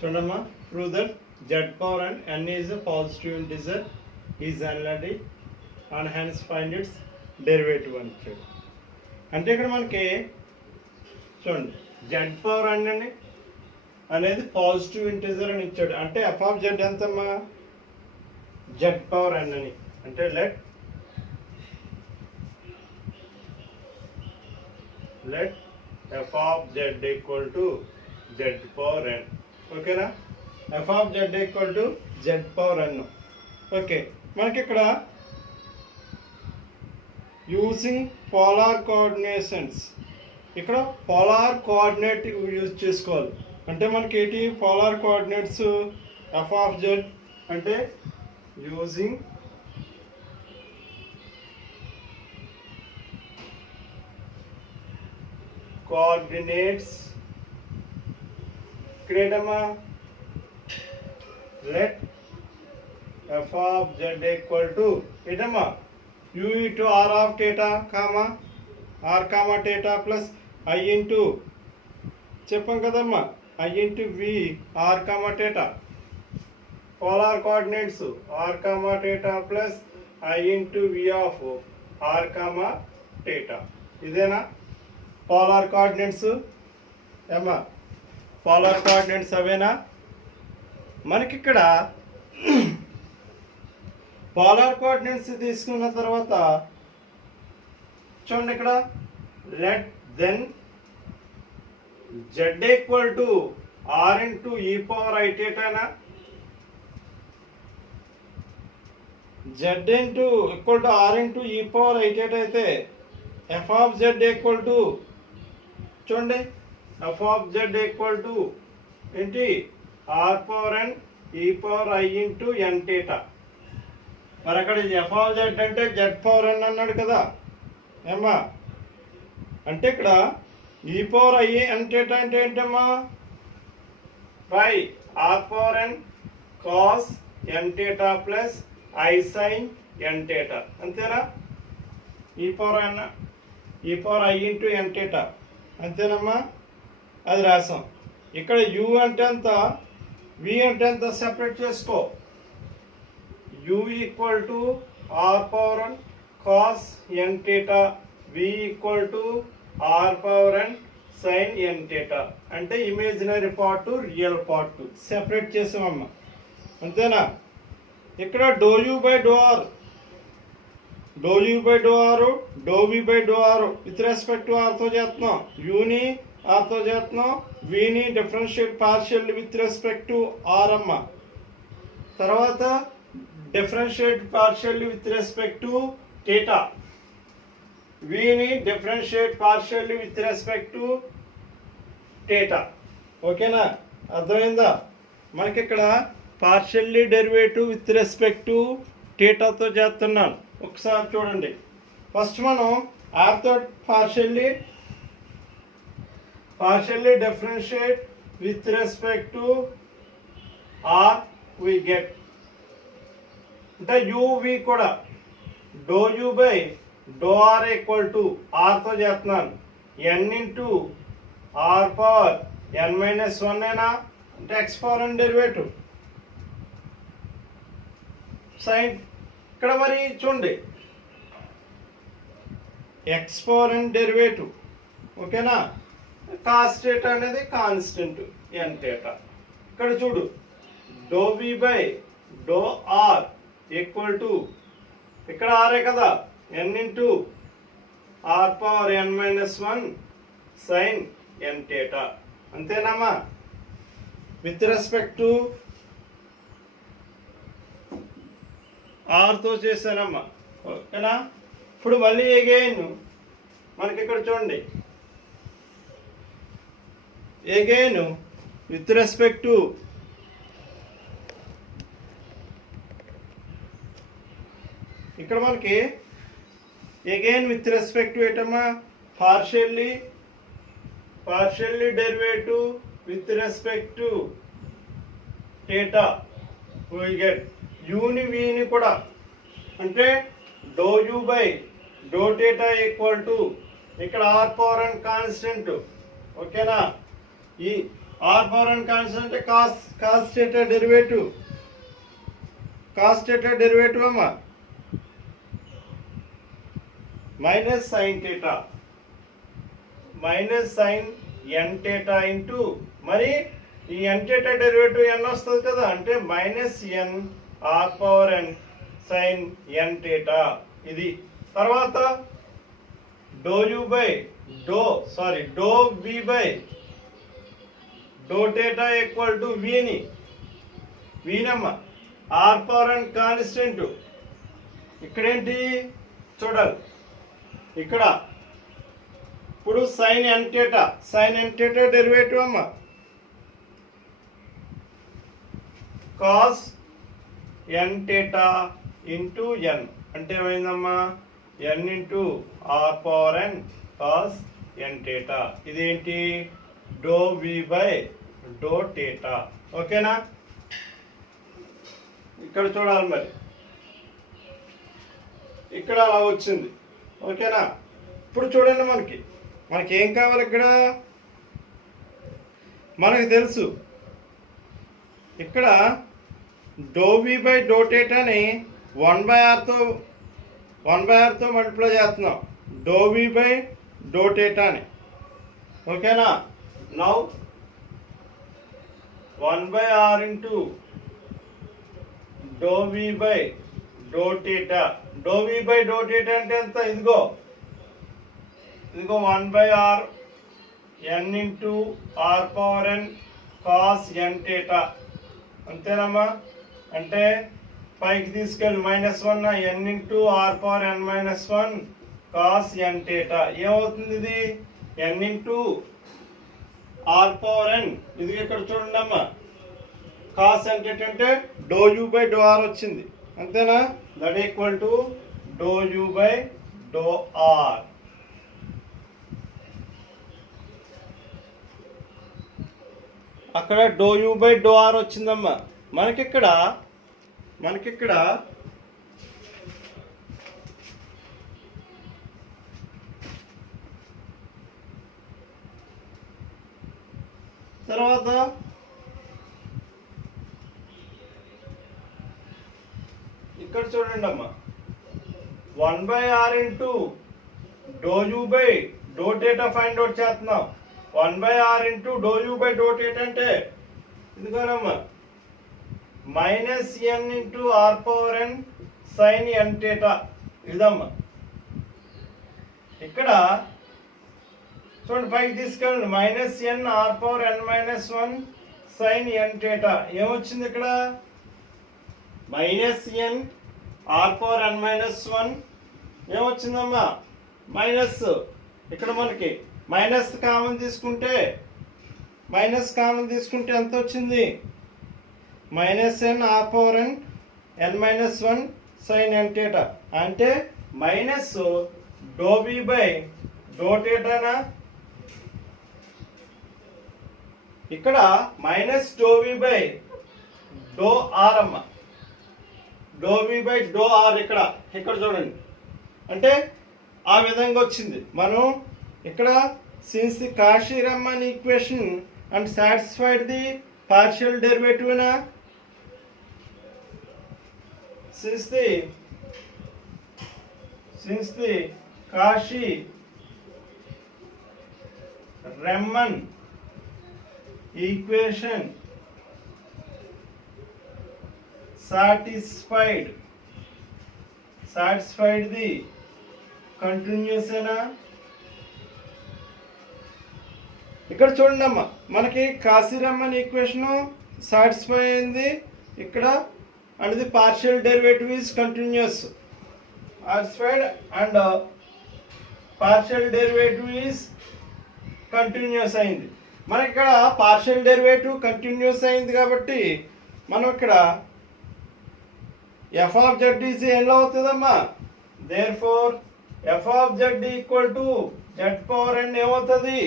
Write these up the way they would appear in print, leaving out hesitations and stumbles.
చూడమ్మా, prove that z power n is a positive integer is analytic and hence find its derivative అని ఇచ్చాడు. అంటే ఇక్కడ మనకి చూడండి z పవర్ n అనేది పాజిటివ్ ఇంటిజర్ అని ఇచ్చాడు. అంటే f ఆఫ్ z ఎంతమ్మా? z పవర్ n అని. అంటే let f of z equal to z power n. ఓకేనా? f of z equal to z power n. Okay, మనకి ఇక్కడ యూజింగ్ పోలార్ కోఆర్డినేషన్స్, ఇక్కడ పోలార్ కోఆర్డినేట్ యూజ్ చేసుకోవాలి. అంటే మనకి ఏంటి polar coordinates? f of z అంటే యూజింగ్ కోఆర్డినేట్స్. ఇక్కడేటమ్మా let f of z equal to ఏంటమ్మా u into r of theta comma r comma theta plus i into చెప్పాం కదమ్మా i into v r comma theta. Polar coordinates r comma theta plus i into v of r comma theta. ఇదేనా polar coordinates? ఏమా polar coordinates అవేనా? మనకి ఇక్కడ polar coordinates తీసుకున్న తర్వాత చూడండి ఇక్కడ let then z equal to r into e power i theta. z ఇంటూ equal to r into e power i theta అయితే f of z equal to చూడండి f of z equal to ఏంటి r power n e power i into n theta. మరి అక్కడ f of z అంటే z power n అన్నాడు కదా ఏమ్మా? అంటే ఇక్కడ e power i n theta అంటే ఏంటమ్మా? By r power n cos n theta plus i sin n theta. అంతేనా? e power i into n theta అంతేనమ్మా? అది రాసాం. ఇక్కడ u అంటే ఎంత, v అంటే ఎంత సెపరేట్ చేసుకో. u equal to r power n cos n theta, v equal to r power n sin n theta. అంటే imaginary part real part separate చేసామమ్మా. అంతేనా? ఇక్కడ do u by do r, do u by do r, do v by do r with respect to r తో చేస్తున్నాం. uని r తో చేస్తున్నాం, vని differentiate partial with respect to r అమ్మ. తర్వాత differentiate partial with respect to theta, vని differentiate partial with respect to theta. ఓకేనా? అర్థమైందా? మనకి ఇక్కడ partially derivative with respect to thetaతో చేస్తున్నాను. ఒకసారి చూడండి. ఫస్ట్ మనం r తో partially differentiate with respect to r we get అంటే uv కూడా do u by do r equal to r తో చేస్తున్నాను n into r power n minus 1 ఏనా? అంటే x power n derivative sine. ఇక్కడ మరి చూడండి x పవర్ n డెరివేటివ్ ఓకేనా? కాస్ theta అనేది కాన్స్టెంట్ n theta. ఇక్కడ చూడు do v by do r equal to ఇక్కడ ఆరే కదా n into r power n minus 1 sine n theta. అంతేనమ్మా? విత్ రెస్పెక్ట్ టు r తో చేశానమ్మా. ఓకేనా? ఇప్పుడు మళ్ళీ అగైన్ మనకి ఇక్కడ చూడండి అగైన్ విత్ రెస్పెక్ట్ టు ఇక్కడ మనకి అగైన్ విత్ రెస్పెక్ట్ టు ఏంటమ్మా? Partially derivative with respect to theta we get uని vని కూడా అంటే do u by do theta equal to ఇక్కడ r పవర్ n కాన్స్టెంట్. ఓకేనా? ఈ ఆర్ పవర్ ఎన్ కాన్స్టెంట్ అంటే cos theta derivative, cos theta derivative అమ్మా minus sine theta minus sine ఎన్ theta into మరి ఈ ఎన్ థీటా డెరివేటివ్ ఎన్ వస్తుంది కదా, అంటే minus N are power N sine N theta. ఇది తర్వాత do you by do we by do theta equal to వీనమ్మ R power N constant. ఇక్కడేంటి చూడాలి, ఇక్కడ ఇప్పుడు సైన్ ఎన్ థీటా డెరివేటివ్ అమ్మ కాస్ ఎన్ థీటా ఇంటూ ఎన్ అంటే ఏమైందమ్మా N into are power N cos N theta. ఇదేంటి do we by do theta. ఓకేనా, ఇక్కడ చూడాలి మరి ఇక్కడ అలా వచ్చింది. ఓకేనా, ఇప్పుడు చూడండి మనకి ఏం కావాలి ఇక్కడ మనకు తెలుసు, ఇక్కడ డో వి బై డో థీటాని 1/r తో మల్టిప్లై చేస్తున్నాం డో వి బై డో థీటాని. ఓకేనా, now 1/r into do we by do theta. Do we by do theta అంటే ఎంత, ఇదిగో 1/r N into are power N cos N theta. అంతేనమ్మా, అంటే పైకి తీసుకెళ్ళి -1 N into are power N -1 cos N theta. ఏమవుతుంది ఇది N into are power N. ఇది ఇక్కడ చూడండి అమ్మా కాస్ ఎన్ థీటా అంటే doh you by do r వచ్చింది. అంతేనా, that equal to doh you by do r. అక్కడ doh you by do r వచ్చిందమ్మా. మనకిక్కడ తర్వాత ఇక్కడ చూడండి అమ్మా 1/r into doh you by do theta find out చేస్తున్నాం. 1/r into doh you by do theta అంటే ఇదిగోనమ్మా -n into are power N sine N theta. ఇదమ్మా ఇక్కడ చూడండి పైకి తీసుకెళ్ళండి -n ఆర్ పవర్ ఎన్ -1 సైన్ ఎన్ థీటా. ఏమొచ్చింది ఇక్కడ -n ఆర్ పవర్ ఎన్ -1 ఏమొచ్చిందమ్మా మైనస్. ఇక్కడ మనకి మైనస్ కామన్ తీసుకుంటే ఎంత వచ్చింది -n ఆర్ పవర్ ఎన్ -1 సైన్ ఎన్ థీటా. అంటే minus doh we by doh థీటానా, ఇక్కడ minus doh we by do r అమ్మ. Doh we by do r ఇక్కడ చూడండి, అంటే ఆ విధంగా వచ్చింది. మనం ఇక్కడ since the Cauchy Riemann equation and satisfied the partial derivative నా, since the Cauchy-Riemann equation satisfied the continuous na. ఇక్కడ చూడండి అమ్మా మనకి కాషీ-రమ్మన్ ఈక్వేషన్ సాటిస్ఫై అయింది ఇక్కడ, and the partial derivative is continuous. Satisfied and partial derivative is continuous అయింది. మనకి ఇక్కడ పార్షియల్ డెరివేటివ్ కంటిన్యూస్ అయింది కాబట్టి మనం ఇక్కడ f of z is ఎలా అవుతుందమ్మా, therefore f of z equal to z power n ఏమవుతుంది,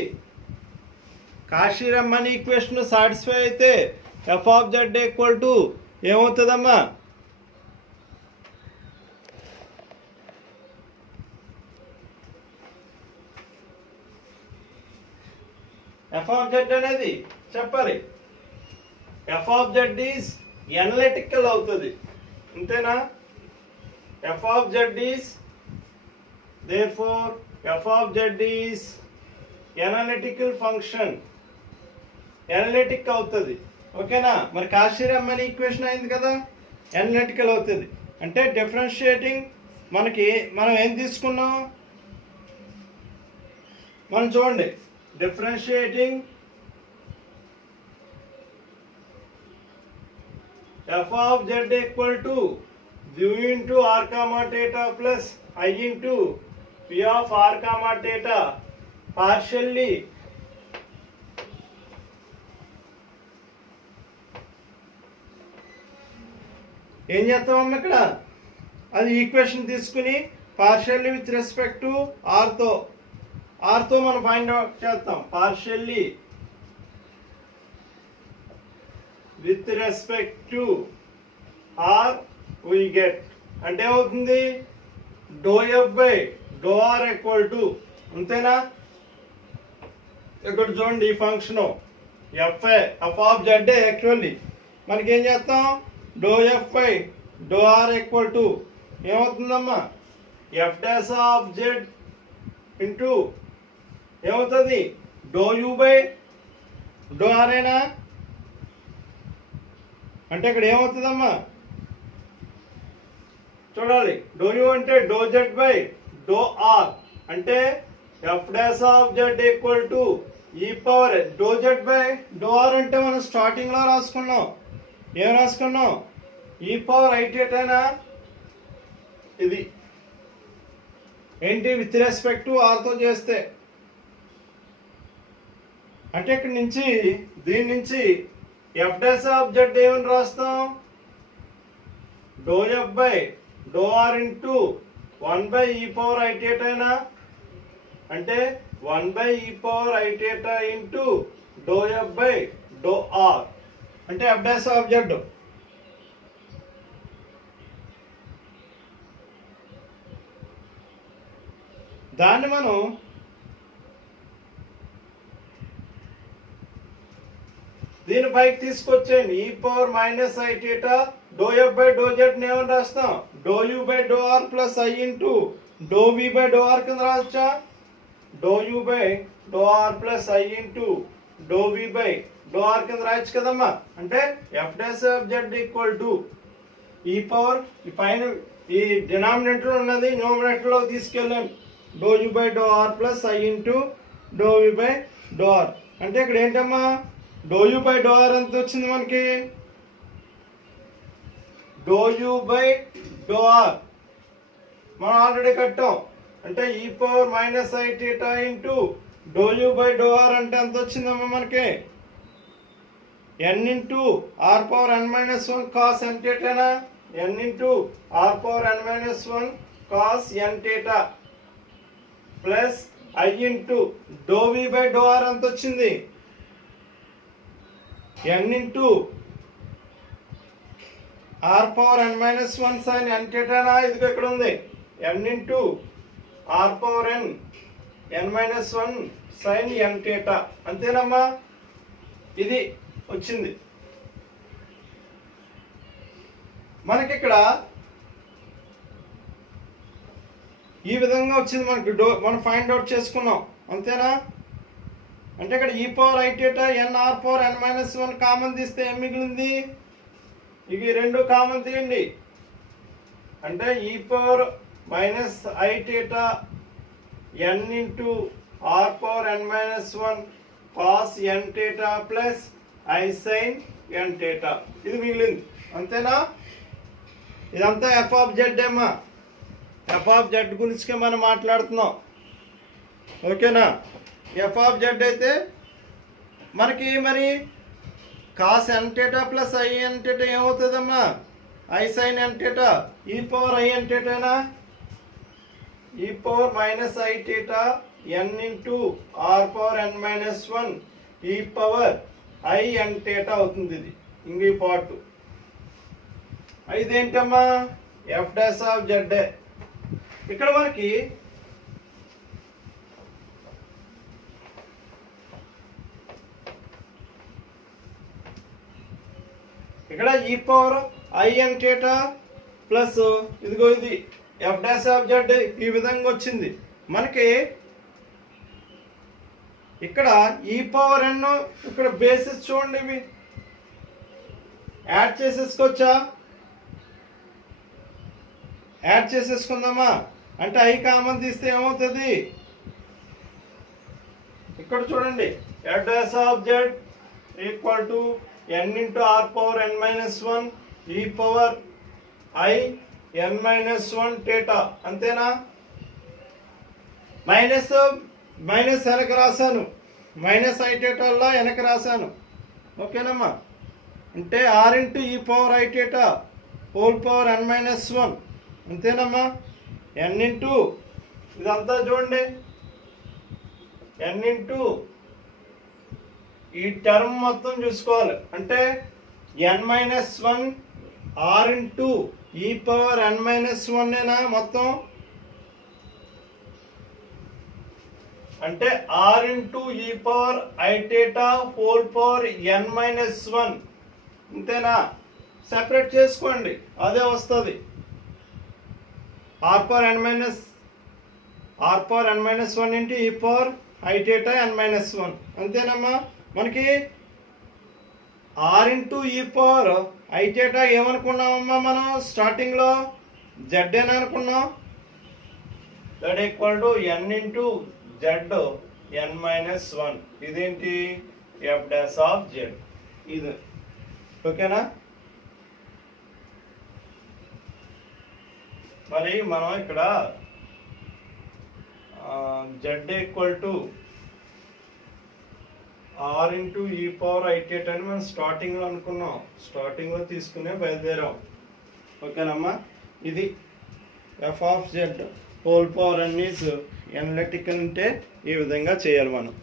కాషీ-రమ్మన్ ఈక్వేషన్ సాటిస్ఫై అయితే f of z equal to ఏమవుతుందమ్మా f of z అనేది చెప్పాలి. F of Z is analytical అవుతుంది, అంతేనా? F of Z is therefore f of z is analytical function, analytic అవుతుంది. ఓకేనా? మరి Cauchy రమ్మన్ equation అయింది కదా, అనలిటికల్ అవుతుంది. అంటే డిఫరెన్షియేటింగ్ మనం ఏం తీసుకున్నాం, మనం చూడండి, differentiating F of z equal to u into r comma theta plus I into p of r comma theta partially ఏం చేస్తామమ్మా ఇక్కడ, అది ఈక్వేషన్ తీసుకుని పార్షియల్లీ విత్ రెస్పెక్ట్ టు ఆర్తో మనం ఫైండ్ అవుట్ చేస్తాం. Partially with respect to r we get అంటే ఏమవుతుంది, doh f by do r equal to, అంతేనా? ఇక్కడ చూడండి ఈ function f of z actually మనకి ఏం చేస్తాం, doh f by do r equal to ఏమవుతుందమ్మా, f dash of z into ఏమవుతుంది, doh you by do r ఏనా? అంటే ఇక్కడ ఏమవుతుందమ్మా చూడాలి, డో యూ అంటే doh z by do r, అంటే f dash of z equal to e power doh z by do r అంటే మనం స్టార్టింగ్ లో రాసుకున్నాం, ఏం రాసుకున్నాం, ఈ పవర్ ఐటేట్ అయినా ఇది ఏంటి విత్ రెస్పెక్ట్ టు ఆర్ తో చేస్తే, అంటే ఇక్కడ నుంచి దీని నుంచి ఎఫ్ డాష్ ఆఫ్ జెడ్ ఏమని రాస్తాం, doe f by do r into 1 by e power i theta అయినా, అంటే 1 by e power i theta into doe f by do r, అంటే ఎఫ్ డాష్ ఆఫ్ జెడ్. దాన్ని మనం దీని పైకి తీసుకొచ్చేయండి, e power minus i theta doe f by doe z ఏమని రాస్తాం, doe you by do r plus i into do we by do r కింద రావచ్చా, doe you by do r plus i into do we by do r కింద రాయొచ్చు కదమ్మా. అంటే f dash of z equal to e power ఈ పైన ఈ denominator ఉన్నది న్యూమరేటర్ లో తీసుకెళ్ళాను, doe you by do r plus i into do we by do r. అంటే ఇక్కడ ఏంటమ్మా, doe you by do r ఎంత వచ్చింది మనకి, doe you by do r మనం ఆల్రెడీ కట్టాం, అంటే e power minus i theta into doh you by do r అంటే ఎంత వచ్చిందమ్మా మనకి, n into are power n minus 1 cos n థీటానా, n into are power n minus 1 cos N theta plus i into do we by do r ఎంత వచ్చింది, n into are power n minus 1 sine n థీటానా, ఇదిగో ఇక్కడ ఉంది, n into are power n minus 1 sine N theta, అంతేనమ్మా, ఇది వచ్చింది మనకి. ఇక్కడ ఈ విధంగా వచ్చింది మనకి, మనం ఫైండ్ అవుట్ చేసుకున్నాం, అంతేనా? అంటే ఇక్కడ e power i theta n are power n minus 1 common తీస్తే ఏం మిగిలింది, ఇవి రెండు కామన్ తీయండి, అంటే e power minus i theta n into are power n minus 1 cos N theta plus i sine N theta, ఇది మిగిలింది, అంతేనా? ఇదంతా ఎఫ్ ఆఫ్ జెడ్ ఏమా, ఎఫ్ ఆఫ్ జెడ్ గురించి మనం మాట్లాడుతున్నాం, ఓకేనా? ఎఫ్ ఆఫ్ జెడ్ అయితే మనకి మరి cos N theta plus i n theta ఏమవుతుందమ్మా, i sine N theta e power i n థీటానా, e power minus i theta n into are power n minus 1 e power i n theta అవుతుంది, ఇది ఇంక ఈ part. ఇదేంటమ్మా, f dash of z. ఇక్కడ మనకి ఇక్కడ e power i n theta plus ఇదిగో ఇది ఎఫ్ డాష్ ఆఫ్ జెడ్ ఈ విధంగా వచ్చింది మనకి. ఇక్కడ ఈ పవర్ ఎన్ ఇక్కడ బేసిస్ చూడండి, ఇవి యాడ్ చేసేసుకోవచ్చా? యాడ్ చేసేసుకుందామా? అంటే ఐ కామన్ తీస్తే ఏమవుతుంది? ఇక్కడ చూడండి, f dash of z equal to n into are power n minus 1 e power i n minus 1 theta, అంతేనా? మైనస్ మైనస్ వెనక రాశాను, మైనస్ ఐ థీటాల్లో వెనక రాశాను, ఓకేనమ్మా? అంటే r into e power i theta whole power n minus 1, అంతేనమ్మా? ఎన్ into ఇదంతా చూడండి, ఎన్ ఇంటూ ఈ టర్మ్ మొత్తం చూసుకోవాలి. అంటే n minus 1 r into e power n minus 1 మొత్తం. అంటే r into e power i theta whole power n minus 1, అంతేనా? సెపరేట్ చేసుకోండి, అదే వస్తుంది. R power n minus 1 into e power i theta n minus 1, అంతేనమ్మా? మనకి r into e power i theta ఏమనుకున్నామమ్మా మనం స్టార్టింగ్లో? జెడ్ అని అనుకున్నాం. That equal to n into z n minus 1. ఇదేంటి? F dash of z. ఇది ఓకేనా? మరి మనం ఇక్కడ z equal to r into e power i theta అని మనం స్టార్టింగ్లో అనుకున్నాం, స్టార్టింగ్లో తీసుకునే బయలుదేరాం, ఓకేనమ్మా? ఇది f of z whole power n is analytical అంటే ఈ విధంగా చేయాలి మనం.